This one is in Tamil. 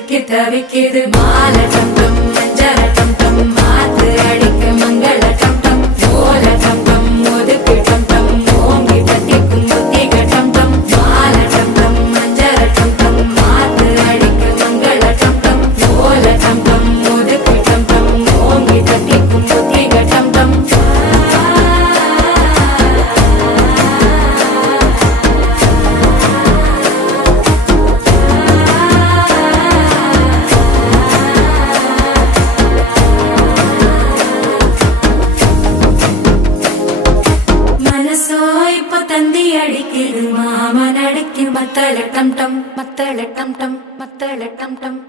சிக்கி தவிக்கிது மால டம் டம் மஞ்சர டம் டம் மாத்து அடிக்க மங்கள டம் டம் ஓல டம் டம் ஒதுக்கு டம் டம் ஓங்கி பத்திக்கும் புத்திக டம் டம் மால டம் டம் மஞ்சர டம் டம் மாத்து அடிக்க மங்கள டம் டம் ஓல டம் டம் ஒதுக்கு டம் டம் ஓங்கி பத்திக்கும் புத்திக டம் டம் தந்தி அடிக்குது மாமன் அடிக்கு மத்தள டம் டம் மத்தள டம் டம் மத்தள டம் டம்